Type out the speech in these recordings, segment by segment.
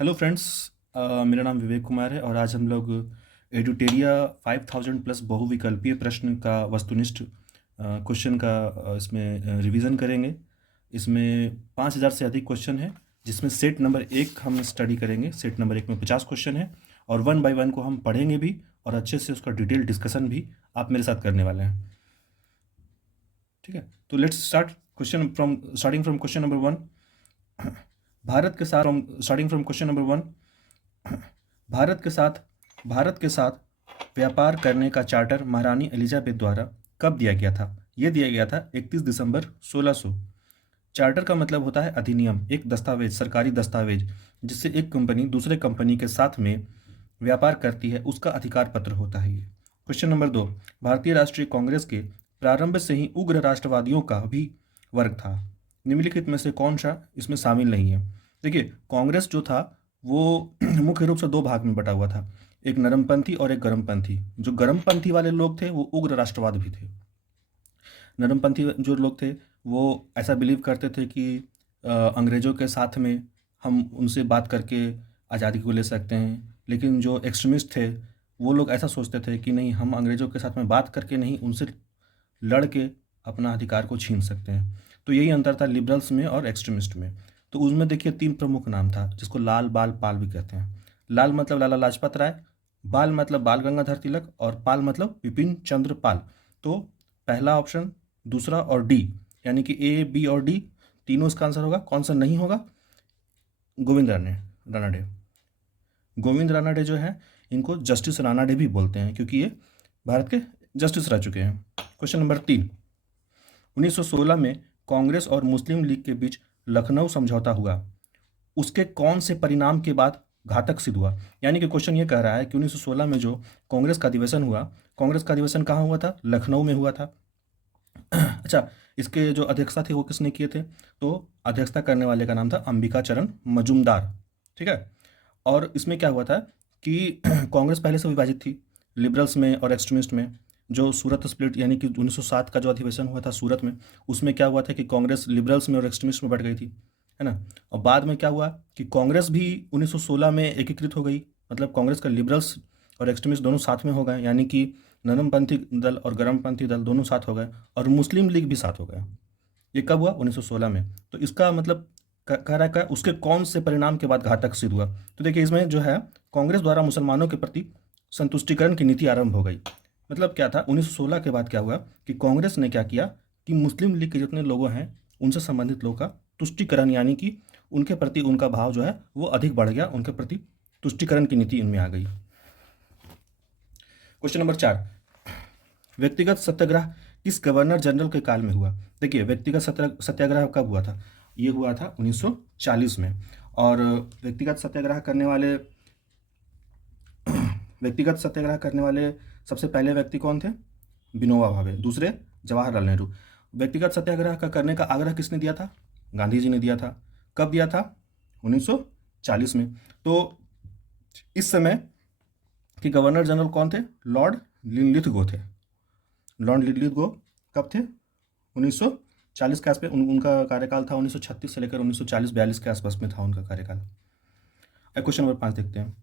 Hello friends. मेरा नाम विवेक कुमार है और आज हम लोग एडुटेरिया 5000 प्लस बहुविकल्पीय प्रश्न का वस्तुनिष्ठ क्वेश्चन का इसमें रिवीजन करेंगे। इसमें 5000 से अधिक क्वेश्चन है, जिसमें सेट नंबर 1 हम स्टडी करेंगे। सेट नंबर 1 में 50 क्वेश्चन है और वन बाय वन को हम पढ़ेंगे भी और अच्छे से उसका डिटेल डिस्कशन भी आप मेरे साथ करने वाले हैं। ठीक है, तो let's starting from question number 1। Starting from question number 1। Bharat के साथ भारत के साथ व्यापार करने का चार्टर महारानी एलिजाबेथ द्वारा कब दिया गया था? यह दिया गया था 31 दिसंबर 1600। चार्टर का मतलब होता है अधिनियम, एक दस्तावेज, सरकारी दस्तावेज जिससे एक कंपनी दूसरे कंपनी के साथ में व्यापार करती है, उसका अधिकार पत्र होता है ये। Question number 2। भारतीय राष्ट्रीय कांग्रेस के प्रारंभ से ही उग्र राष्ट्रवादियों का भी वर्ग था। निम्नलिखित में से कौन सा इसमें शामिल नहीं है? देखिए, कांग्रेस जो था वो मुख्य रूप से दो भाग में बटा हुआ था, एक नरमपंथी और एक गर्मपंथी। जो गर्मपंथी वाले लोग थे वो उग्र राष्ट्रवाद भी थे। नरमपंथी जो लोग थे वो ऐसा बिलीव करते थे कि अंग्रेज़ों के साथ में हम उनसे बात करके आज़ादी को ले सकते हैं, लेकिन जो एक्सट्रीमिस्ट थे वो लोग ऐसा सोचते थे कि नहीं, हम अंग्रेज़ों के साथ में बात करके नहीं, उनसे लड़ के अपना अधिकार को छीन सकते हैं। तो यही अंतर था लिबरल्स में और एक्सट्रीमिस्ट में। तो उसमें देखिए 3 प्रमुख नाम था, जिसको लाल, बाल, पाल भी कहते हैं। लाल मतलब लाला लाजपत राय, बाल मतलब बाल गंगाधर तिलक और पाल मतलब बिपिन चंद्र पाल। तो पहला ऑप्शन, दूसरा और डी, यानी कि ए, बी और डी तीनों इसका आंसर होगा। कौन सा नहीं होगा? गोविंद रानाडे। गोविंद रानाडे जो है, इनको जस्टिस रानाडे भी बोलते हैं क्योंकि ये भारत के जस्टिस रह चुके हैं। Question number 3। 1916 में कांग्रेस और मुस्लिम लीग के बीच लखनऊ समझौता हुआ, उसके कौन से परिणाम के बाद घातक सिद्ध हुआ? यानी कि क्वेश्चन ये कह रहा है कि 1916 में जो कांग्रेस का अधिवेशन हुआ, कांग्रेस का अधिवेशन कहाँ हुआ था? लखनऊ में हुआ था। अच्छा, इसके जो अध्यक्षता थे वो किसने किए थे? तो अध्यक्षता करने वाले का नाम था अंबिका चरण मजूमदार। ठीक है, और इसमें क्या हुआ था कि कांग्रेस पहले से विभाजित थी, लिबरल्स में और एक्सट्रीमिस्ट में। जो सूरत स्प्लिट यानी कि 1907 का जो अधिवेशन हुआ था सूरत में, उसमें क्या हुआ था कि कांग्रेस लिबरल्स में और एक्सट्रीमिस्ट में बढ़ गई थी, है ना। और बाद में क्या हुआ कि कांग्रेस भी 1916 में एकीकृत हो गई, मतलब कांग्रेस का लिबरल्स और एक्सट्रीमिस्ट दोनों साथ में हो गए, यानी कि नरमपंथी दल और गर्मपंथी दल दोनों साथ हो गए और मुस्लिम लीग भी साथ हो गए। ये कब हुआ? 1916 में। तो इसका मतलब कह रहा है उसके कौन से परिणाम के बाद घातक सिद्ध हुआ? तो देखिए, इसमें जो है कांग्रेस द्वारा मुसलमानों के प्रति संतुष्टिकरण की नीति आरंभ हो गई। मतलब क्या था, 1916 के बाद क्या हुआ कि कांग्रेस ने क्या किया कि मुस्लिम लीग के जितने लोग हैं उनसे संबंधित लोगों का तुष्टिकरण, यानी कि उनके प्रति उनका भाव जो है वो अधिक बढ़ गया, उनके प्रति तुष्टिकरण की नीति इनमें आ गई। Question number 4। व्यक्तिगत सत्याग्रह किस गवर्नर जनरल के काल में हुआ? देखिए, व्यक्तिगत सत्याग्रह कब हुआ था? ये हुआ था 1940 में। और व्यक्तिगत सत्याग्रह करने वाले सबसे पहले व्यक्ति कौन थे? विनोबा भावे। दूसरे जवाहरलाल नेहरू। व्यक्तिगत सत्याग्रह का करने का आग्रह किसने दिया था? गांधी जी ने दिया था। कब दिया था? 1940 में। तो इस समय के गवर्नर जनरल कौन थे? लॉर्ड लिनलिथगो थे। लॉर्ड लिनलिथगो कब थे? 1940 के आसपास उनका कार्यकाल था। 1936 से लेकर 1940-42 के आसपास में था उनका कार्यकाल। क्वेश्चन नंबर 5 देखते हैं।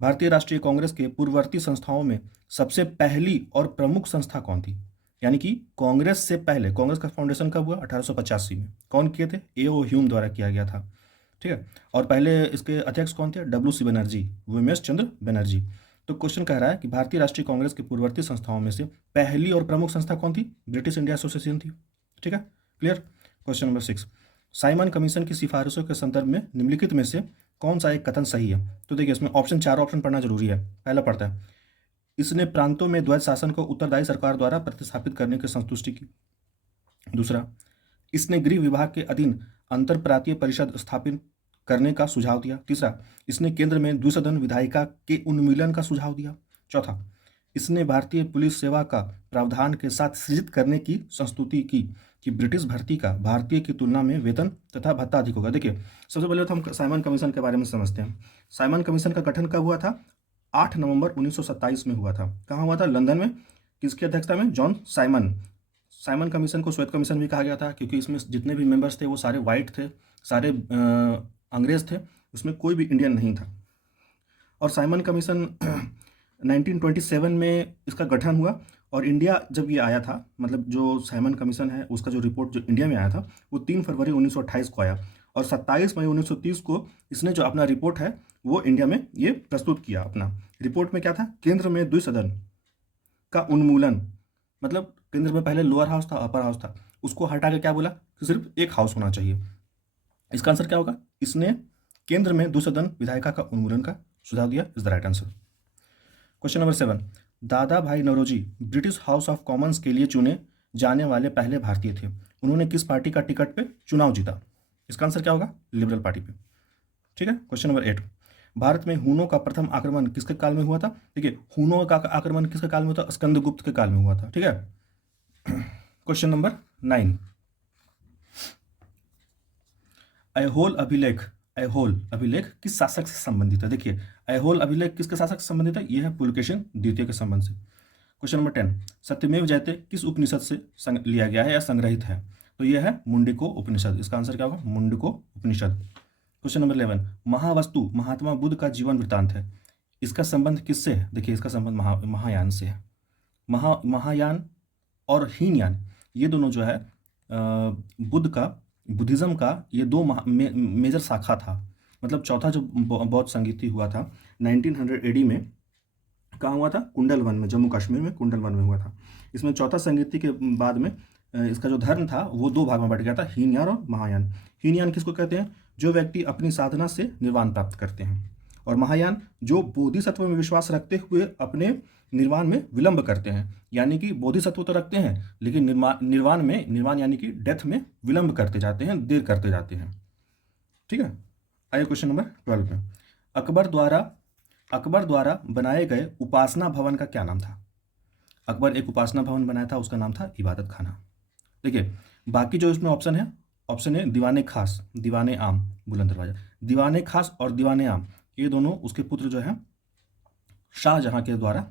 भारतीय राष्ट्रीय कांग्रेस के पूर्ववर्ती संस्थाओं में सबसे पहली और प्रमुख संस्था कौन थी? यानी कि कांग्रेस से पहले, कांग्रेस का फाउंडेशन कब हुआ? 1885 में। कौन किए थे? ए.ओ. ह्यूम द्वारा किया गया था। ठीक है, और पहले इसके अध्यक्ष कौन थे? डब्ल्यू.सी. बनर्जी, उमेश चंद्र बनर्जी। तो क्वेश्चन कह रहा है कि भारतीय राष्ट्रीय कांग्रेस के पूर्ववर्ती संस्थाओं में से पहली और प्रमुख संस्था कौन थी? ब्रिटिश इंडिया एसोसिएशन थी। ठीक है, clear. Question number 6। Simon commission की सिफारिशों के संदर्भ में निम्नलिखित में से कौन सा एक कथन सही है? तो देखिए, इसमें चार ऑप्शन पढ़ना जरूरी है। पहला पढ़ता है, इसने प्रांतों में द्वैत शासन को उत्तरदायी सरकार द्वारा प्रतिस्थापित करने की संतुष्टि की। दूसरा, इसने गृह विभाग के अधीन अंतर प्रांतीय परिषद स्थापित करने का सुझाव दिया। तीसरा, इसने केंद्र में द्विसदन विधायिका के उन्मूलन का सुझाव दिया। चौथा, इसने भारतीय पुलिस सेवा का प्रावधान के साथ सृजित करने की संस्तुति की कि ब्रिटिश भर्ती का भारतीय की तुलना में वेतन तथा भत्ता अधिक होगा। देखिए, सबसे पहले तो हम साइमन कमीशन के बारे में समझते हैं। साइमन कमीशन का गठन कब हुआ था? 8 नवंबर 1927 में हुआ था। कहाँ हुआ था? लंदन में। किसकी अध्यक्षता में? John Simon. साइमन कमीशन को श्वेत कमीशन भी कहा गया था क्योंकि इसमें जितने भी मेंबर्स थे वो सारे वाइट थे, सारे अंग्रेज थे, उसमें कोई भी इंडियन नहीं था। और साइमन कमीशन 1927 में इसका गठन हुआ, और इंडिया जब ये आया था, मतलब जो साइमन कमीशन है उसका जो रिपोर्ट जो इंडिया में आया था वो 3 फरवरी 1928 को आया, और 27 मई 1930 को इसने जो अपना रिपोर्ट है वो इंडिया में ये प्रस्तुत किया। अपना रिपोर्ट में क्या था, केंद्र में द्विसदन का उन्मूलन, मतलब केंद्र में पहले लोअर हाउस था, अपर हाउस था, उसको हटा के क्या बोला कि सिर्फ एक हाउस होना चाहिए। इसका आंसर क्या होगा, इसने केंद्र में द्विसदन विधायिका का उन्मूलन का सुझाव दिया, is the right answer. Question number 7, Dadabhai Naoroji British House of Commons के लिए चुने जाने वाले पहले भारतीय थे। उन्होंने किस पार्टी का टिकट पे चुनाव जीता? इसका आंसर क्या होगा, लिबरल पार्टी पे। ठीक है। क्वेश्चन नंबर 8, भारत में हूनों का प्रथम आक्रमण किसके काल में हुआ था? देखिए, हूनों का आक्रमण किसके काल में हुआ था? स्कंदगुप्त के काल में हुआ था। ठीक है। क्वेश्चन नंबर 9, ऐहोल अभिलेख, ऐहोल अभिलेख किस शासक से संबंधित है? देखिए, ऐहोल अभिलेख किसके शासक से संबंधित है? यह है पुलकेशिन द्वितीय के संबंध से। क्वेश्चन नंबर 10, सत्यमेव जयते किस उपनिषद से लिया गया है या संग्रहित है? तो यह है मुंडिको उपनिषद। इसका आंसर क्या होगा, मुंडिको उपनिषद। क्वेश्चन नंबर 11, महावस्तु महात्मा बुद्ध का जीवन वृत्तांत है, इसका संबंध किससे है? देखिए, इसका संबंध महायान से है। महायान और हीनयान, ये दोनों जो है बुद्ध का, बुद्धिज्म का ये दो मेजर शाखा था। मतलब चौथा जो बौद्ध संगीति हुआ था 1900 एडी में, कहाँ हुआ था? कुंडल वन में, जम्मू कश्मीर में कुंडल वन में हुआ था। इसमें चौथा संगीति के बाद में इसका जो धर्म था वो दो भाग में बट गया था, हीनयान और महायान। हीनयान किसको कहते हैं? जो व्यक्ति अपनी साधना से निर्वाण प्राप्त करते हैं। और महायान जो बोधिसत्व में विश्वास रखते हुए अपने निर्वाण में विलंब करते हैं, यानी कि बोधिसत्व तो रखते हैं लेकिन निर्वाण यानी कि डेथ में विलंब करते जाते हैं, देर करते जाते हैं। ठीक है। आइए क्वेश्चन नंबर 12 पे, अकबर द्वारा बनाए गए उपासना भवन का क्या नाम था? अकबर एक उपासना भवन बनाया था, उसका नाम था इबादत खाना। देखिए, बाकी जो इसमें ऑप्शन है दीवाने खास, दीवाने आम, बुलंद दरवाजा। दीवाने खास और दीवाने आम ये दोनों उसके पुत्र जो है शाहजहां के द्वारा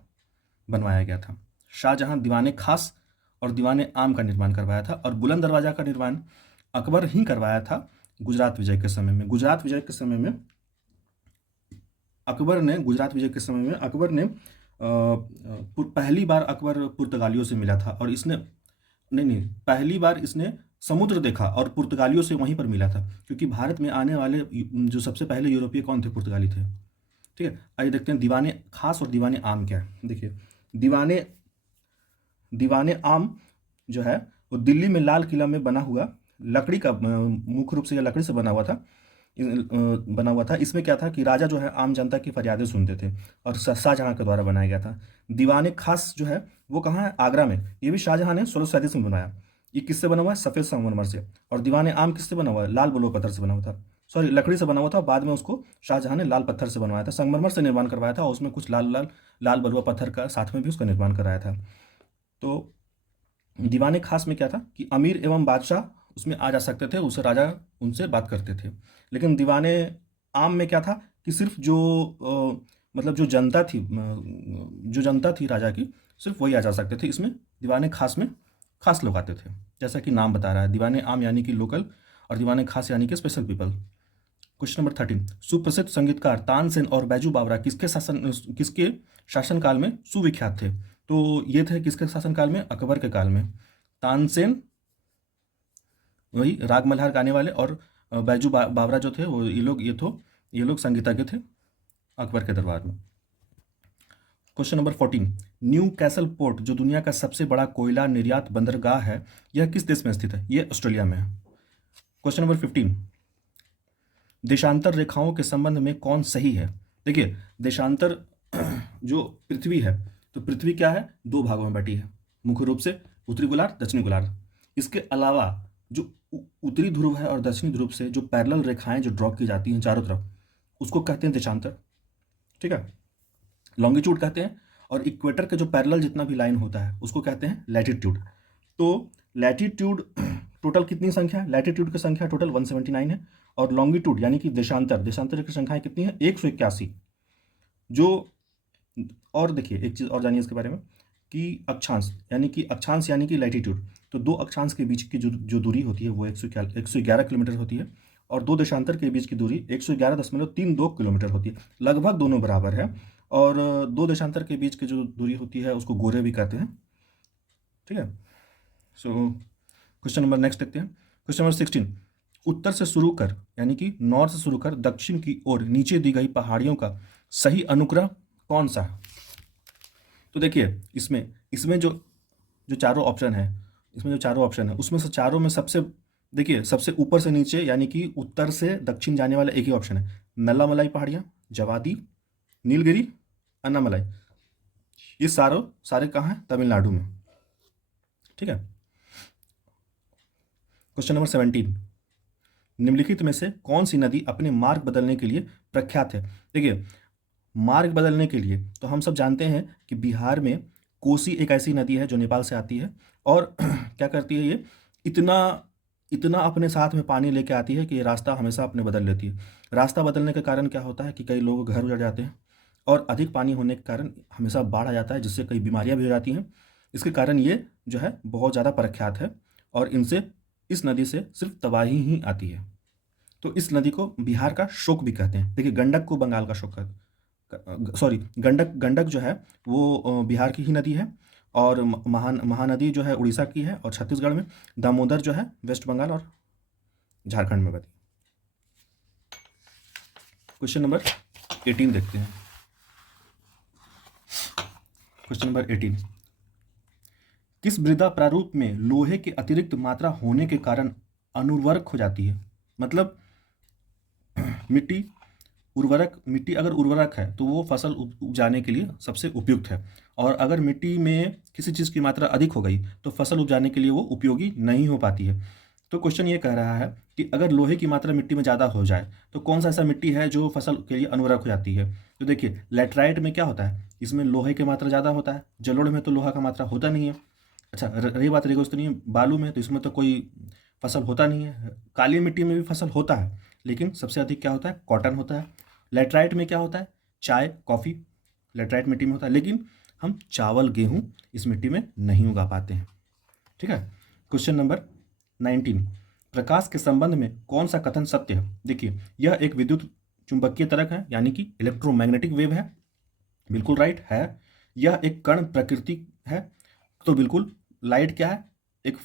बनवाया गया था। शाहजहां दीवाने खास और दीवाने आम का निर्माण करवाया था, और बुलंद दरवाजा का निर्माण अकबर ही करवाया था गुजरात विजय के समय में। गुजरात विजय के समय में अकबर ने पहली बार अकबर पुर्तगालियों से मिला था, और इसने नहीं, पहली बार इसने समुद्र देखा और पुर्तगालियों से वहीं पर मिला था, क्योंकि भारत में आने वाले जो सबसे पहले यूरोपीय कौन थे? पुर्तगाली थे। ठीक है। आइए देखते हैं दीवाने खास और दीवाने आम क्या है। देखिए, दीवाने आम जो है वो दिल्ली में लाल किला में बना हुआ लकड़ी का, मुख्य रूप से यह लकड़ी से बना हुआ था। इसमें क्या था कि राजा जो है आम जनता की फरियादें सुनते थे, और शाहजहां के द्वारा बनाया गया था। दीवाने खास जो है वो कहाँ है? आगरा में। ये भी शाहजहां ने 1637 में बनाया। ये किससे बना हुआ है? सफ़ेद संगमरमर से। और दीवाने आम किससे बना हुआ है? लाल बलुआ पत्थर से बना हुआ था, सॉरी लकड़ी से बना हुआ था। बाद में उसको शाहजहां ने लाल पत्थर से बनवाया था, संगमरमर से निर्माण करवाया था, और उसमें कुछ लाल बलुआ पत्थर का साथ में भी उसका निर्माण कराया था। तो दीवाने खास में क्या था कि अमीर एवं बादशाह उसमें आ जा सकते थे, उससे राजा उनसे बात करते थे। लेकिन दीवाने आम में क्या था कि सिर्फ मतलब जो जनता थी राजा की, सिर्फ वही आ जा सकते थे। इसमें दीवाने खास में खास लोग आते थे, जैसा कि नाम बता रहा है, दीवाने आम यानी कि लोकल, और दीवाने खास यानी कि स्पेशल पीपल। क्वेश्चन नंबर 13, सुप्रसिद्ध संगीतकार तानसेन और बैजू बावरा किसके शासनकाल में सुविख्यात थे? तो ये थे किसके शासनकाल में? अकबर के काल में। तानसेन वही राग मल्हार गाने वाले, और बैजू बावरा जो थे वो ये लोग संगीतज्ञ थे अकबर के दरबार में। Question number 14, new castle port जो दुनिया का सबसे बड़ा कोयला निर्यात बंदरगाह है, यह किस देश में स्थित है? यह ऑस्ट्रेलिया में है। क्वेश्चन नंबर 15, देशांतर रेखाओं के संबंध में कौन सही है? देखिए, देशांतर जो पृथ्वी है, तो पृथ्वी क्या है? दो भागों में बटी है, मुख्य रूप से उत्तरी गोलार्ध, दक्षिणी गोलार्ध। इसके अलावा जो उत्तरी ध्रुव है और दक्षिणी ध्रुव से जो पैरेलल रेखाएं जो ड्रॉ की जाती हैं चारों तरफ, उसको कहते हैं देशांतर। ठीक है। लॉन्गिट्यूड कहते हैं, और इक्वेटर के जो पैरेलल जितना भी लाइन होता है उसको कहते हैं लैटिट्यूड। तो लैटिट्यूड टोटल कितनी संख्या है? लैटिट्यूड की संख्या टोटल 179 है, और लॉन्गिट्यूड यानी कि देशांतर की संख्याएं कितनी है? 181। जो, और देखिए एक चीज़ और जानिए इसके बारे में कि अक्षांश यानी कि लैटिट्यूड, तो दो अक्षांश के बीच की जो दूरी होती है वो 111 किलोमीटर होती है, और दो देशांतर के बीच की दूरी 111.32 किलोमीटर होती है। लगभग दोनों बराबर है। और दो देशांतर के बीच की जो दूरी होती है उसको गोरे भी कहते हैं। ठीक है। सो क्वेश्चन नंबर नेक्स्ट देखते हैं। क्वेश्चन नंबर 16, उत्तर से शुरू कर यानी कि नॉर्थ से शुरू कर दक्षिण की ओर नीचे दी गई पहाड़ियों का सही अनुक्रम कौन सा है? तो देखिए इसमें इसमें जो जो चारों ऑप्शन है इसमें जो चारों ऑप्शन है उसमें से चारों में सबसे, देखिए सबसे ऊपर से नीचे यानी कि उत्तर से दक्षिण जाने वाला एक ही ऑप्शन है, नल्लामलाई पहाड़ियाँ, जवादी, नीलगिरी, अन्नामलाई। ये सारे कहाँ हैं? तमिलनाडु में। ठीक है। क्वेश्चन नंबर 17, निम्नलिखित में से कौन सी नदी अपने मार्ग बदलने के लिए प्रख्यात है? देखिए मार्ग बदलने के लिए तो हम सब जानते हैं कि बिहार में कोसी एक ऐसी नदी है जो नेपाल से आती है और क्या करती है, ये इतना इतना अपने साथ में पानी लेके आती है कि ये रास्ता हमेशा अपने बदल लेती है। रास्ता बदलने के कारण क्या होता है कि कई लोगों के घर उजड़ जाते हैं और अधिक पानी होने के कारण हमेशा बाढ़ आ जाता है, जिससे कई बीमारियां भी हो जाती हैं। इसके कारण ये जो है बहुत ज़्यादा प्रख्यात है और इस नदी से सिर्फ तबाही ही आती है। तो इस नदी को बिहार का शोक भी कहते हैं। देखिए गंडक को बंगाल का शोक सॉरी गंडक गंडक जो है वो बिहार की ही नदी है और महानदी जो है उड़ीसा की है और छत्तीसगढ़ में, दामोदर जो है वेस्ट बंगाल और झारखंड में बनी। क्वेश्चन नंबर 18 देखते हैं। क्वेश्चन नंबर 18, किस मृदा प्रारूप में लोहे की अतिरिक्त मात्रा होने के कारण अनुर्वरक हो जाती है? मतलब मिट्टी अगर उर्वरक है तो वो फसल उपजाने के लिए सबसे उपयुक्त है, और अगर मिट्टी में किसी चीज़ की मात्रा अधिक हो गई तो फसल उपजाने के लिए वो उपयोगी नहीं हो पाती है। तो क्वेश्चन ये कह रहा है कि अगर लोहे की मात्रा मिट्टी में ज़्यादा हो जाए तो कौन सा ऐसा मिट्टी है जो फसल के लिए अनुर्वरक हो जाती है? तो देखिए लेटराइट में क्या होता है, इसमें लोहे की मात्रा ज़्यादा होता है, जलोढ़ में तो लोहा का मात्रा होता नहीं है। अच्छा रही बात रेगिस्तानी बालू में, तो इसमें तो कोई फसल होता नहीं है। काली मिट्टी में भी फसल होता है लेकिन सबसे अधिक क्या होता है, कॉटन होता है। लेटराइट में क्या होता है, चाय कॉफ़ी लेटराइट मिट्टी में होता है, लेकिन हम चावल गेहूं इस मिट्टी में नहीं उगा पाते हैं। ठीक है। क्वेश्चन नंबर 19, प्रकाश के संबंध में कौन सा कथन सत्य है? देखिए यह एक विद्युत चुंबकीय तरंग है यानी कि इलेक्ट्रोमैग्नेटिक वेव है, बिल्कुल राइट है। यह एक कण प्रकृति है, तो बिल्कुल। लाइट क्या है, एक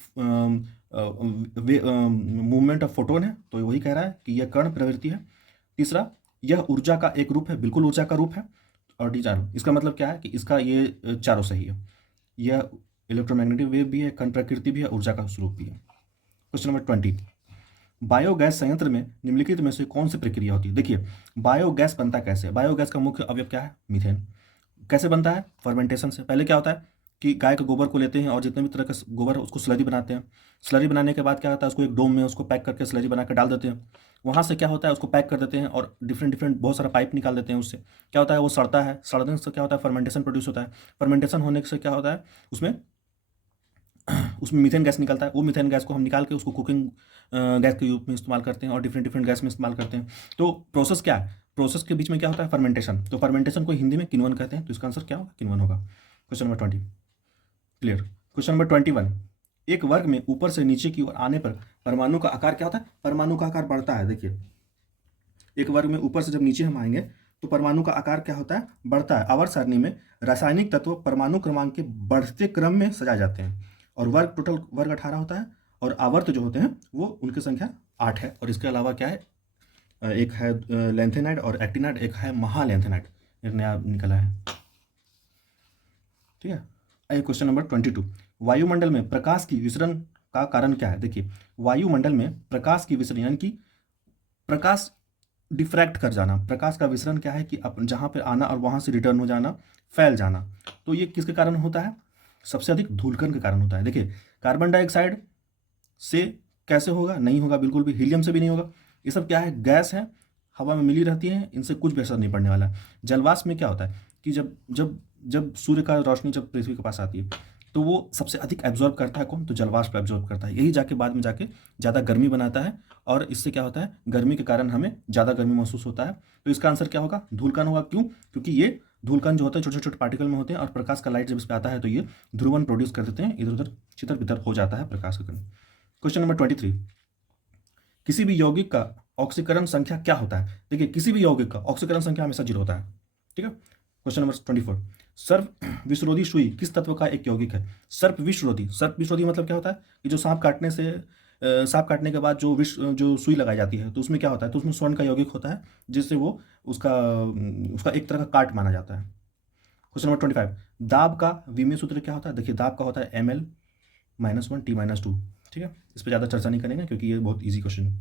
मूवमेंट ऑफ फोटोन है, तो वही कह रहा है कि यह कण प्रवृत्ति है। तीसरा, यह ऊर्जा का एक रूप है, बिल्कुल ऊर्जा का रूप है। और डी चारों, इसका मतलब क्या है कि इसका ये चारों सही है। यह इलेक्ट्रोमैग्नेटिक वेव भी है, कण प्रकृति भी है, ऊर्जा का स्वरूप भी है। क्वेश्चन नंबर 20, बायोगैस संयंत्र में निम्नलिखित में से कौन सी प्रक्रिया होती है? देखिए बायोगैस बनता कैसे? बायोगैस का मुख्य अवयव क्या है? मीथेन। कैसे बनता है? फर्मेंटेशन से। पहले क्या होता है कि गाय के गोबर को लेते हैं और जितने भी तरह का गोबर है उसको स्लरी बनाते हैं। स्लरी बनाने के बाद क्या होता है, उसको एक डोम में उसको पैक करके स्लरी बना कर डाल देते हैं। वहाँ से क्या होता है, उसको पैक कर देते हैं और डिफरेंट बहुत सारा पाइप निकाल देते हैं। उससे क्या होता है, वो सड़ता है। सड़ने से क्या होता है, फर्मेंटेशन प्रोड्यूस होता है। फर्मेंटेशन होने से क्या होता है, उसमें उसमें मीथेन गैस निकलता है। वो मीथेन गैस को हम निकाल के उसको कुकिंग गैस के रूप में इस्तेमाल करते हैं और डिफरेंट गैस में इस्तेमाल करते हैं। तो प्रोसेस क्या है, प्रोसेस के बीच में क्या होता है, फर्मेंटेशन। तो फर्मेंटेशन को हिंदी में किण्वन कहते हैं, तो इसका आंसर क्या होगा, किण्वन होगा। Question number 20 clear. Question number 21, एक वर्ग में ऊपर से नीचे की ओर आने पर परमाणु का आकार क्या होता है? परमाणु का आकार बढ़ता है। देखिए एक वर्ग में ऊपर से जब नीचे हम आएंगे तो परमाणु का आकार क्या होता है, बढ़ता है। आवर्त सारणी में रासायनिक तत्व परमाणु क्रमांक के बढ़ते क्रम में सजाए जाते हैं और टोटल वर्ग 18 होता है और आवर्त जो होते हैं वो उनकी संख्या 8 है। और इसके अलावा क्या है, एक है लेंथेनाइड और एक्टिनाइड, एक है महालेंथेनाइड, एक नया निकला है। ठीक है। क्वेश्चन नंबर 22, वायुमंडल में प्रकाश की विसरण का कारण क्या है? देखिए वायुमंडल में प्रकाश की विसरण यानी कि प्रकाश डिफ्रैक्ट कर जाना, प्रकाश का विसरण क्या है कि जहाँ पे आना और वहाँ से रिटर्न हो जाना, फैल जाना। तो ये किसके कारण होता है? सबसे अधिक धूलकण के कारण होता है। देखिए कार्बन डाइऑक्साइड से कैसे होगा, नहीं होगा बिल्कुल भी। हीलियम से भी नहीं होगा। ये सब क्या है, गैस है, हवा में मिली रहती है, इनसे कुछ भी असर नहीं पड़ने वाला। जलवाष्प में क्या होता है कि जब जब जब सूर्य का रोशनी जब पृथ्वी के पास आती है तो वो सबसे अधिक एब्जॉर्ब करता है कौन, तो जलवाष्प एब्जॉर्ब करता है। यही जाके बाद में जाके ज़्यादा गर्मी बनाता है और इससे क्या होता है, गर्मी के कारण हमें ज़्यादा गर्मी महसूस होता है। तो इसका आंसर क्या होगा, धूलकण होगा। क्यों? क्योंकि ये धूलकण जो होता है छोटे छोटे पार्टिकल में होते हैं और प्रकाश का लाइट जब इस पर आता है तो ये ध्रुवन प्रोड्यूस कर देते हैं, इधर उधर छितर बितर हो जाता है प्रकाश का कण। क्वेश्चन नंबर 23, किसी भी यौगिक का ऑक्सीकरण संख्या क्या होता है? देखिए किसी भी यौगिक का ऑक्सीकरण संख्या हमेशा 0 होता है। ठीक है। क्वेश्चन नंबर 24, सर्प विषरोधी सुई किस तत्व का एक यौगिक है? सर्प विषरोधी मतलब क्या होता है कि जो सांप काटने के बाद जो सुई लगाई जाती है तो उसमें क्या होता है, तो उसमें स्वर्ण का यौगिक होता है, जिससे वो उसका उसका एक तरह का काट माना जाता है। क्वेश्चन नंबर 25, दाब का विमीय सूत्र क्या होता है? देखिए दाब का होता है ml-1 T-2। ठीक है, इस पर ज़्यादा चर्चा नहीं करेंगे क्योंकि ये बहुत ईजी क्वेश्चन है।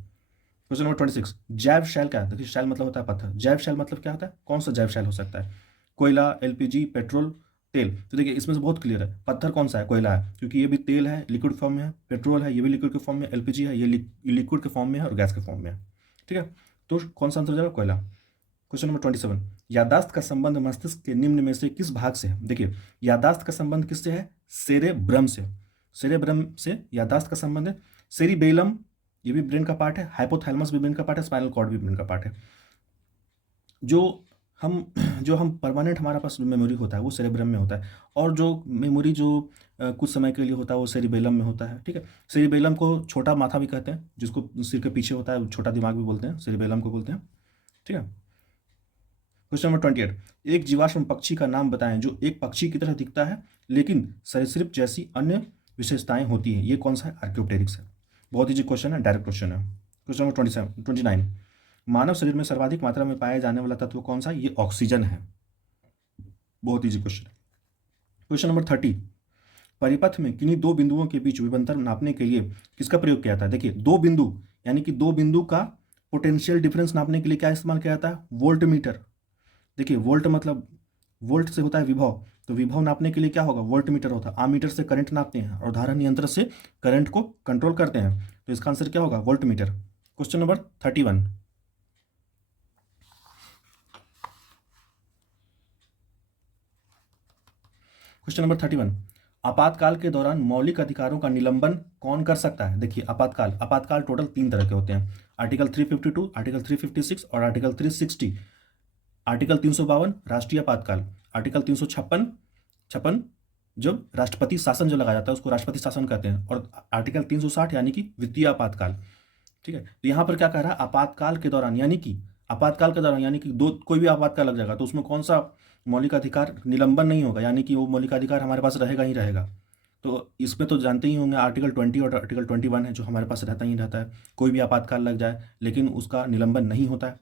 क्वेश्चन नंबर 26, जैव शैल क्या है? देखिए शैल मतलब होता है पत्थर, जैव शैल मतलब क्या होता है, कौन सा जैव शैल हो सकता है? कोयला, एलपीजी, पेट्रोल, तेल। तो देखिए इसमें से बहुत क्लियर है, पत्थर कौन सा है? कोयला है, क्योंकि ये भी तेल है, लिक्विड फॉर्म में है। पेट्रोल है, ये भी लिक्विड के फॉर्म में। एलपीजी है, ये लिक्विड के फॉर्म में है और गैस के फॉर्म में है। ठीक है, तो कौन सा आंसर हो जाएगा? कोयला। क्वेश्चन नंबर 27, यादाश्त का संबंध मस्तिष्क के निम्न में से किस भाग से है? देखिए यादाश्त का संबंध किससे है? सेरेब्रम से। सेरेब्रम से यादाश्त का संबंध है। सेरिबेलम ये भी ब्रेन का पार्ट है, हाइपोथैलेमस भी ब्रेन का पार्ट है, स्पाइनल कॉर्ड भी ब्रेन का पार्ट है। जो हम जो हम परमानेंट हमारा पास मेमोरी होता है वो सेरेब्रम में होता है, और जो मेमोरी जो कुछ समय के लिए होता है वो सेरिबेलम में होता है। ठीक है, सेरिबेलम को छोटा माथा भी कहते हैं, जिसको सिर के पीछे होता है छोटा दिमाग भी बोलते हैं, सेरिबेलम को बोलते हैं। ठीक है। क्वेश्चन नंबर 28, एक जीवाश्म पक्षी का नाम बताएं जो एक पक्षी की तरह दिखता है लेकिन सरीसृप जैसी अन्य विशेषताएं होती हैं। ये कौन सा है? आर्क्योप्टेरिक्स है। बहुत ईजी क्वेश्चन है, डायरेक्ट क्वेश्चन है। क्वेश्चन नंबर 29, मानव शरीर में सर्वाधिक मात्रा में पाया जाने वाला तत्व कौन सा है? ये ऑक्सीजन है। बहुत ईजी क्वेश्चन है। क्वेश्चन नंबर 30, परिपथ में किन्हीं दो बिंदुओं के बीच विभवांतर नापने के लिए किसका प्रयोग किया जाता है? देखिए दो बिंदु यानी कि दो बिंदु का पोटेंशियल डिफरेंस नापने के लिए क्या इस्तेमाल किया जाता है? Volt meter. देखिए वोल्ट मतलब वोल्ट से होता है विभव, तो विभव नापने के लिए क्या होगा? वोल्ट मीटर होता है। आमीटर से करंट नापते हैं और धारा नियंत्रक से करंट को कंट्रोल करते हैं, तो इसका आंसर क्या होगा? Volt meter. Question number 31, question number 31, आपातकाल के दौरान मौलिक अधिकारों का निलंबन कौन कर सकता है? देखिए आपातकाल टोटल 3 तरह के होते हैं, आर्टिकल 352, आर्टिकल 356 और आर्टिकल 360। आर्टिकल 352 राष्ट्रीय आपातकाल, आर्टिकल 356 जब राष्ट्रपति शासन जो लगाया जाता है उसको राष्ट्रपति शासन कहते हैं, और आर्टिकल 360 यानी कि वित्तीय आपातकाल। ठीक है, तो यहाँ पर क्या कह रहा है? आपातकाल के दौरान यानी कि दो कोई भी आपातकाल लग जाएगा तो उसमें कौन सा मौलिक अधिकार निलंबन नहीं होगा, यानी कि वो मौलिक अधिकार हमारे पास रहेगा ही रहेगा। तो इसमें तो जानते ही होंगे आर्टिकल 20 और आर्टिकल 21 है जो हमारे पास रहता ही रहता है, कोई भी आपातकाल लग जाए लेकिन उसका निलंबन नहीं होता है।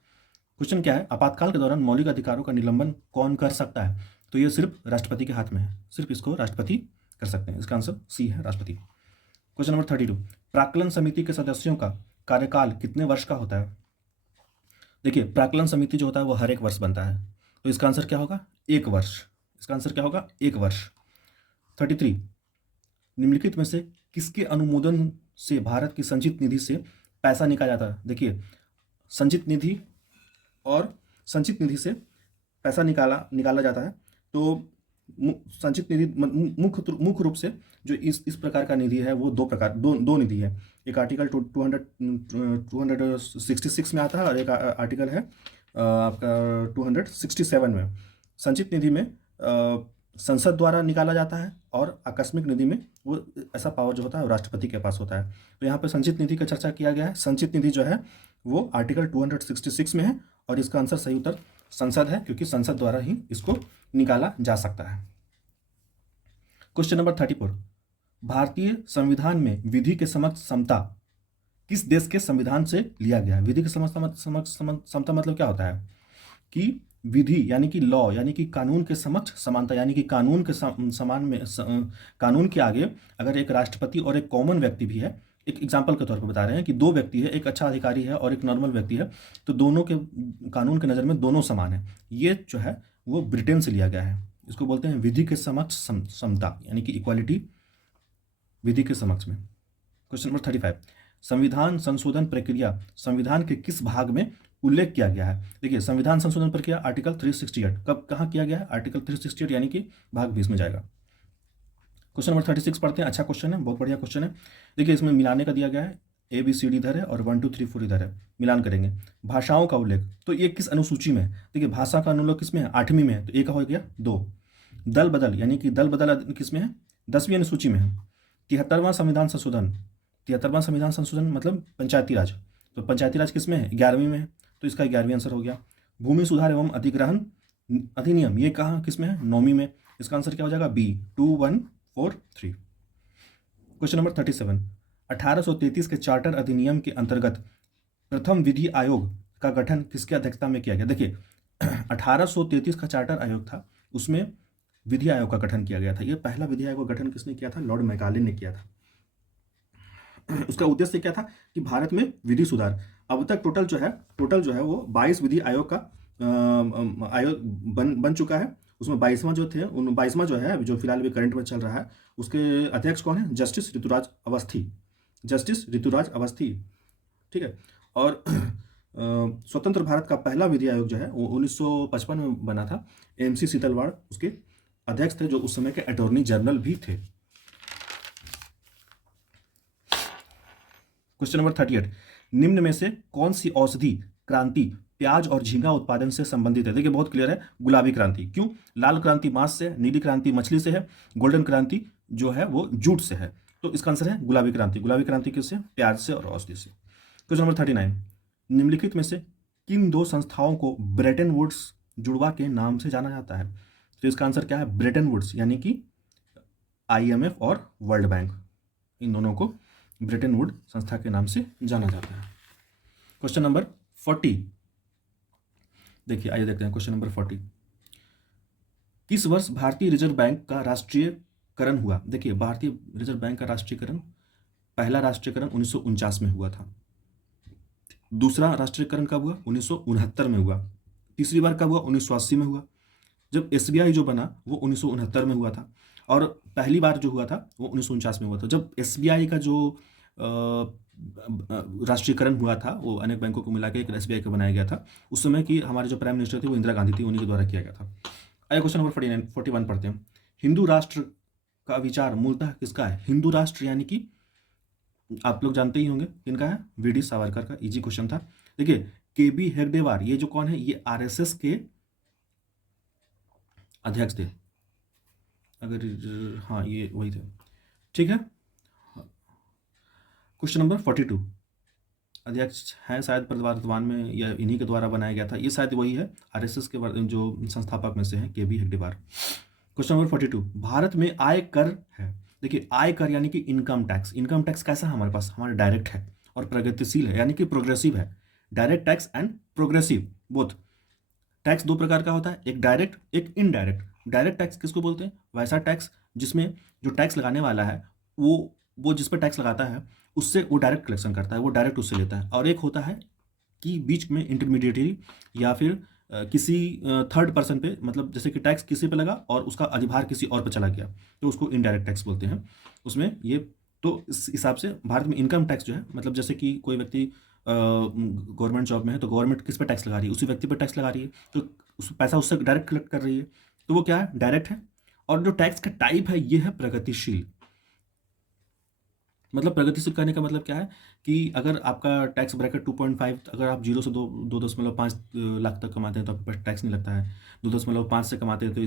क्वेश्चन क्या है? आपातकाल के दौरान मौलिक अधिकारों का निलंबन कौन कर सकता है? तो ये सिर्फ राष्ट्रपति के हाथ में है, सिर्फ इसको राष्ट्रपति कर सकते हैं। इसका आंसर सी है, राष्ट्रपति। क्वेश्चन नंबर 32, प्राक्कलन समिति के सदस्यों का कार्यकाल कितने वर्ष का होता है? देखिए प्राक्कलन समिति जो होता है वो हर एक वर्ष बनता है, तो इसका आंसर क्या होगा? 1 वर्ष। इसका आंसर क्या होगा? 1 वर्ष। 33, निम्नलिखित में से किसके अनुमोदन से भारत की संचित निधि से पैसा निकाला जाता है? देखिए संचित निधि से पैसा निकाला जाता है, तो संचित निधि मुख्य रूप से जो इस प्रकार का निधि है वो दो निधि है। एक आर्टिकल 266 में आता है और एक आर्टिकल है आपका 267 में। संचित निधि में संसद द्वारा निकाला जाता है और आकस्मिक निधि में वो ऐसा पावर जो होता है वो राष्ट्रपति के पास होता है। तो यहाँ पे संचित निधि का चर्चा किया गया है। संचित निधि जो है वो आर्टिकल 266 में है और इसका आंसर सही उत्तर संसद है, क्योंकि संसद द्वारा ही इसको निकाला जा सकता है। क्वेश्चन नंबर 34, भारतीय संविधान में विधि के समक्ष समता किस देश के संविधान से लिया गया है? विधि के समक्ष समता मतलब क्या होता है कि विधि यानी कि लॉ यानी कि कानून के समक्ष समानता, यानी कि कानून के समान में कानून के आगे अगर एक राष्ट्रपति और एक कॉमन व्यक्ति भी है, एक एग्जाम्पल के तौर पर बता रहे हैं कि दो व्यक्ति है, एक अच्छा अधिकारी है और एक नॉर्मल व्यक्ति है, तो दोनों के कानून के नज़र में दोनों समान है। ये जो है वो ब्रिटेन से लिया गया है, इसको बोलते हैं विधि के समक्ष समता यानी कि इक्वालिटी विधि के समक्ष में। क्वेश्चन नंबर 35, संविधान संशोधन प्रक्रिया संविधान के किस भाग में उल्लेख किया गया है? देखिए संविधान संशोधन प्रक्रिया आर्टिकल 368 कब कहाँ किया गया है? आर्टिकल 368 यानी कि भाग 20 में जाएगा। क्वेश्चन नंबर 36 पढ़ते हैं, अच्छा क्वेश्चन है, बहुत बढ़िया क्वेश्चन है। देखिए इसमें मिलाने का दिया गया है, ABCD इधर है और 1 2 3 4 इधर है, मिलान करेंगे। भाषाओं का उल्लेख, तो ये किस अनुसूची में है? देखिए भाषा का अनुल्लेख किसमें है? 8वीं में है, तो एक हो गया 2। दल बदल यानी कि दल बदल किस में है? 10वीं अनुसूची में है। 73वां संविधान संशोधन मतलब पंचायती राज, तो पंचायती राज किस में है? 11वीं में है, तो इसका 11वीं आंसर हो गया। भूमि सुधार एवं अधिग्रहण अधिनियम ये कहाँ किस में है? 9वीं में। इसका आंसर क्या हो जाएगा? बी 2143। क्वेश्चन नंबर 37, 1833 के चार्टर अधिनियम के अंतर्गत प्रथम विधि आयोग का गठन किसकी अध्यक्षता में किया गया? देखिए 1833 का चार्टर आयोग था, उसमें विधि आयोग का गठन किया गया था। ये पहला विधि आयोग का गठन किसने किया था? लॉर्ड मैकाले ने किया था। उसका उद्देश्य क्या था कि भारत में विधि सुधार। अब तक टोटल जो है वो 22 विधि आयोग का आयोग बन चुका है। उसमें 22वां जो थे उन 22वां जो है जो फिलहाल भी करंट में चल रहा है, उसके अध्यक्ष कौन है? जस्टिस ऋतुराज अवस्थी। जस्टिस ऋतुराज अवस्थी, ठीक है। और स्वतंत्र भारत का पहला विधि आयोग जो है वो 1955 में बना था। एमसी सीतलवाड़ उसके अध्यक्ष थे, जो उस समय के अटॉर्नी जनरल भी थे। क्वेश्चन नंबर 38, निम्न में से कौन सी औषधि क्रांति प्याज और झींगा उत्पादन से संबंधित है? देखिए बहुत क्लियर है, गुलाबी क्रांति। क्यों? लाल क्रांति मांस से, नीली क्रांति मछली से है, गोल्डन क्रांति जो है वो जूट से है। तो इसका आंसर है गुलाबी क्रांति। गुलाबी क्रांति किससे? प्याज से और औषधि से। क्वेश्चन नंबर 39, निम्नलिखित में से किन दो संस्थाओं को ब्रेटन वुड्स जुड़वा के नाम से जाना जाता है? तो इसका आंसर क्या है? ब्रेटन वुड्स, यानी कि IMF और वर्ल्ड बैंक, इन दोनों को ब्रेटन वुड संस्था के नाम से जाना जाता है। क्वेश्चन नंबर 40, देखिए आइए देखते हैं क्वेश्चन नंबर 40, किस वर्ष भारतीय रिजर्व बैंक का राष्ट्रीयकरण हुआ? देखिए भारतीय रिजर्व बैंक का राष्ट्रीयकरण, पहला राष्ट्रीयकरण 1949 में हुआ था। दूसरा राष्ट्रीयकरण कब हुआ? 1969 में हुआ। तीसरी बार कब हुआ? 1980 में हुआ। जब SBI जो बना वो 1969 में हुआ था, और पहली बार जो हुआ था वो 1949 में हुआ था। जब SBI का जो राष्ट्रीयकरण हुआ था, वो अनेक बैंकों को मिला के एक SBI का बनाया गया था। उस समय की हमारे जो प्राइम मिनिस्टर थे वो इंदिरा गांधी थी, उन्हीं के द्वारा किया गया था। आइए क्वेश्चन नंबर 41 पढ़ते हैं। हिंदू राष्ट्र का विचार मूलतः किसका है? हिंदू राष्ट्र यानी कि आप लोग जानते ही होंगे किनका है? VD सावरकर का। इजी क्वेश्चन था। देखिए KB हेगडेवार, ये जो कौन है? ये RSS के अध्यक्ष थे, अगर हाँ ये वही थे, ठीक है। क्वेश्चन नंबर 42, अध्यक्ष है शायद वर्तमान में, या इन्हीं के द्वारा बनाया गया था, ये शायद वही है, RSS के जो संस्थापक में से हैं, KB हेगडेवार। क्वेश्चन नंबर 42, भारत में आय कर है। देखिए आय कर यानी कि इनकम टैक्स। इनकम टैक्स कैसा है हमारे पास? हमारा डायरेक्ट है और प्रगतिशील है, यानी कि प्रोग्रेसिव है। Direct tax and progressive both. Tax दो प्रकार का होता है, एक डायरेक्ट, एक इनडायरेक्ट। डायरेक्ट टैक्स किसको बोलते हैं? वैसा टैक्स जिसमें जो टैक्स लगाने वाला है वो जिस पर टैक्स लगाता है उससे वो डायरेक्ट कलेक्शन करता है, वो डायरेक्ट उससे लेता है। और एक होता है कि बीच में इंटरमीडिएटरी या फिर किसी थर्ड पर्सन पे, मतलब जैसे कि टैक्स किसी पे लगा और उसका अधिभार किसी और पे चला गया, तो उसको इनडायरेक्ट टैक्स बोलते हैं। उसमें ये, तो इस हिसाब से भारत में इनकम टैक्स जो है, मतलब जैसे कि कोई व्यक्ति गवर्नमेंट जॉब में है तो गवर्नमेंट किस पे टैक्स लगा रही है? उसी व्यक्ति पर टैक्स लगा रही है, तो उस पैसा उससे डायरेक्ट कलेक्ट कर रही है, तो वो क्या है? डायरेक्ट है। और जो टैक्स का टाइप है ये है प्रगतिशील। मतलब प्रगतिशील करने का मतलब क्या है कि अगर आपका टैक्स ब्रैकेट 2.5, अगर आप 0 से 2.5 लाख तक कमाते हैं तो आपके पास टैक्स नहीं लगता है। 2.5 से कमाते हैं तो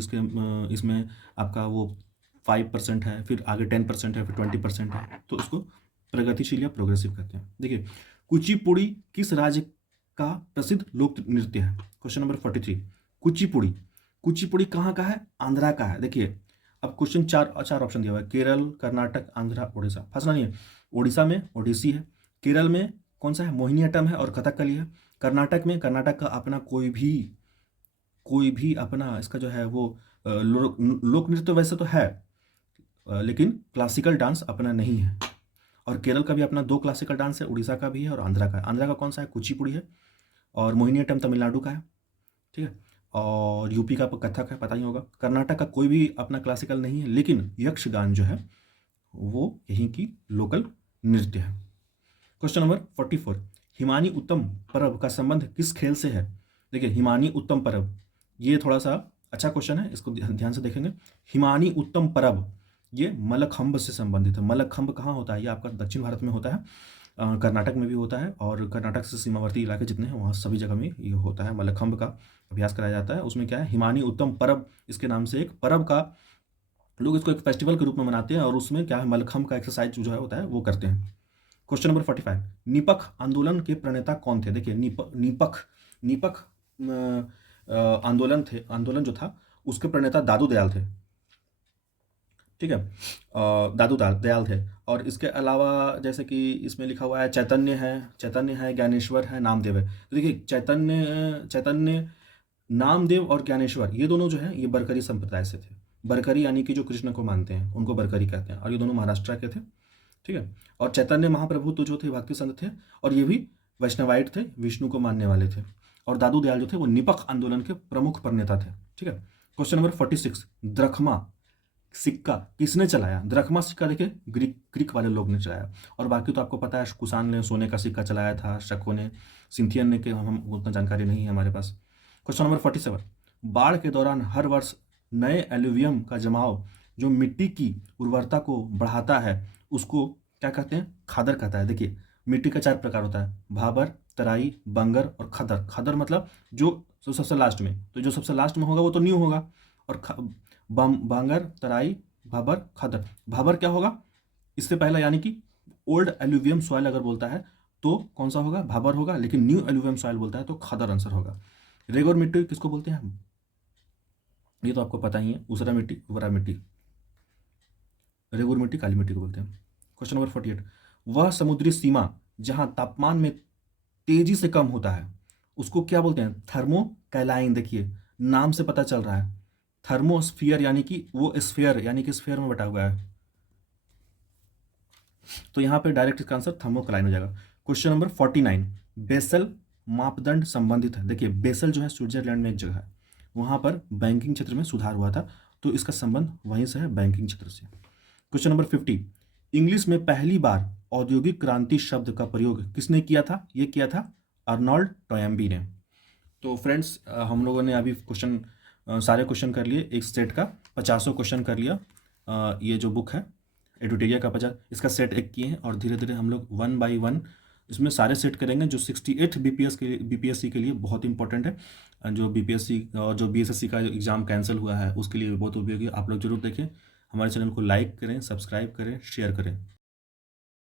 इसमें आपका वो 5% है, फिर आगे 10% है, फिर 20% है, तो उसको प्रगतिशील या प्रोग्रेसिव कहते हैं। देखिए कुचिपुड़ी किस राज्य का प्रसिद्ध लोक नृत्य है? Question number 43, Kuchipudi. कुचिपुड़ी कहाँ का है? आंध्रा का है। देखिए अब क्वेश्चन चार ऑप्शन दिया हुआ है, केरल, कर्नाटक, आंध्रा, उड़ीसा। फंसना नहीं है। उड़ीसा में ओडिसी है, केरल में कौन सा है? मोहिनीअट्टम है और कथकली है। कर्नाटक में, कर्नाटक का अपना कोई भी अपना इसका जो है वो लोक नृत्य वैसे तो है, लेकिन क्लासिकल डांस अपना नहीं है। और केरल का भी अपना 2 क्लासिकल डांस है, उड़ीसा का भी है और आंध्रा का है। आंध्रा का कौन सा है? कुचिपुड़ी है, और मोहिनीअट्टम तमिलनाडु का है, ठीक है। और यूपी का कथक है, पता ही होगा। कर्नाटक का कोई भी अपना क्लासिकल नहीं है, लेकिन यक्षगान जो है वो यहीं की लोकल नृत्य है। क्वेश्चन नंबर 44, हिमानी उत्तम पर्व का संबंध किस खेल से है? देखिए हिमानी उत्तम पर्व, ये थोड़ा सा अच्छा क्वेश्चन है, इसको ध्यान से देखेंगे। हिमानी उत्तम पर्व ये मलखंभ से संबंधित है। मलखंभ कहाँ होता है? ये आपका दक्षिण भारत में होता है, कर्नाटक में भी होता है, और कर्नाटक से सीमावर्ती इलाके जितने हैं वहाँ सभी जगह में ये होता है। मलखंभ का अभ्यास कराया जाता है। उसमें क्या है? हिमानी उत्तम पर्व, इसके नाम से एक पर्व का, लोग इसको एक फेस्टिवल के रूप में मनाते हैं, और उसमें क्या है? मलखंभ का एक्सरसाइज जो है होता है वो करते हैं। क्वेश्चन नंबर 45, निपख आंदोलन के प्रणेता कौन थे? देखिए निपख निपख आंदोलन जो था उसके प्रणेता दादू दयाल थे। ठीक है, दादू दयाल थे। और इसके अलावा जैसे कि इसमें लिखा हुआ है चैतन्य है, ज्ञानेश्वर है, नामदेव है। तो देखिए चैतन्य, नामदेव और ज्ञानेश्वर ये दोनों जो है ये बरकरी संप्रदाय से थे। बरकरी यानी कि जो कृष्ण को मानते हैं उनको बरकरी कहते हैं, और ये दोनों महाराष्ट्र के थे। ठीक है, और चैतन्य महाप्रभु तो जो थे भक्ति संत थे, और ये भी वैष्णवाइट थे, विष्णु को मानने वाले थे। और दादू दयाल जो थे वो निपख आंदोलन के प्रमुख प्रणेता थे। ठीक है, क्वेश्चन नंबर 46, द्रखमा सिक्का किसने चलाया? द्रखमा सिक्का देखिए ग्रीक वाले लोग ने चलाया, और बाकी तो आपको पता है कुषाण ने सोने का सिक्का चलाया था, शको ने, सिंथियन ने, के हम उतना जानकारी नहीं है हमारे पास। क्वेश्चन नंबर 47, बाढ़ के दौरान हर वर्ष नए एल्यूवियम का जमाव जो मिट्टी की उर्वरता को बढ़ाता है उसको क्या कहते हैं? खादर कहता है। देखिए मिट्टी का 4 प्रकार होता है, भाबर, तराई, बंगर और खदर। खदर मतलब जो सबसे लास्ट में, तो जो सबसे लास्ट में होगा वो तो न्यू होगा, और बांगर, तराई, भाबर, खदर। भाबर क्या होगा? इससे पहला, यानी कि ओल्ड एल्यूवियम सॉइल अगर बोलता है तो कौन सा होगा? भाबर होगा, लेकिन न्यू एल्यूवियम सॉइल बोलता है तो खदर आंसर होगा। रेगोर मिट्टी किसको बोलते हैं? ये तो आपको पता ही है, ऊसरा मिट्टी, उर्वरा मिट्टी। रेगुर मिट्टी काली मिट्टी को बोलते हैं। क्वेश्चन नंबर 48, वह समुद्री सीमा जहां तापमान में तेजी से कम होता है उसको क्या बोलते हैं? थर्मोकैलाइन। देखिए नाम से पता चल रहा है, थर्मोस्फियर यानी कि वो स्फीयर, यानी कि स्फीयर में बटा हुआ है, तो यहां पे डायरेक्ट इसका आंसर थर्मोकैलाइन हो जाएगा। क्वेश्चन नंबर 49, बेसल मापदंड संबंधित है। देखिए बेसल जो है स्विट्जरलैंड में एक जगह है, वहां पर बैंकिंग क्षेत्र में सुधार हुआ था, तो इसका संबंध वहीं से है, बैंकिंग क्षेत्र से। क्वेश्चन नंबर 50, इंग्लिश में पहली बार औद्योगिक क्रांति शब्द का प्रयोग किसने किया था? ये किया था अर्नोल्ड टोयम्बी ने। तो फ्रेंड्स हम लोगों ने अभी सारे क्वेश्चन कर लिए, एक सेट का 50 क्वेश्चन कर लिया। ये जो बुक है एडुटेरिया का 50, इसका सेट एक किए हैं, और धीरे धीरे हम लोग 1 बाई 1 इसमें सारे सेट करेंगे जो 68 बीपीएससी के लिए बहुत इंपॉर्टेंट है। जो बीपीएससी और जो बीएसएससी का एग्ज़ाम कैंसिल हुआ है उसके लिए बहुत उपयोगी। आप लोग जरूर देखें, हमारे चैनल को लाइक करें, सब्सक्राइब करें, शेयर करें।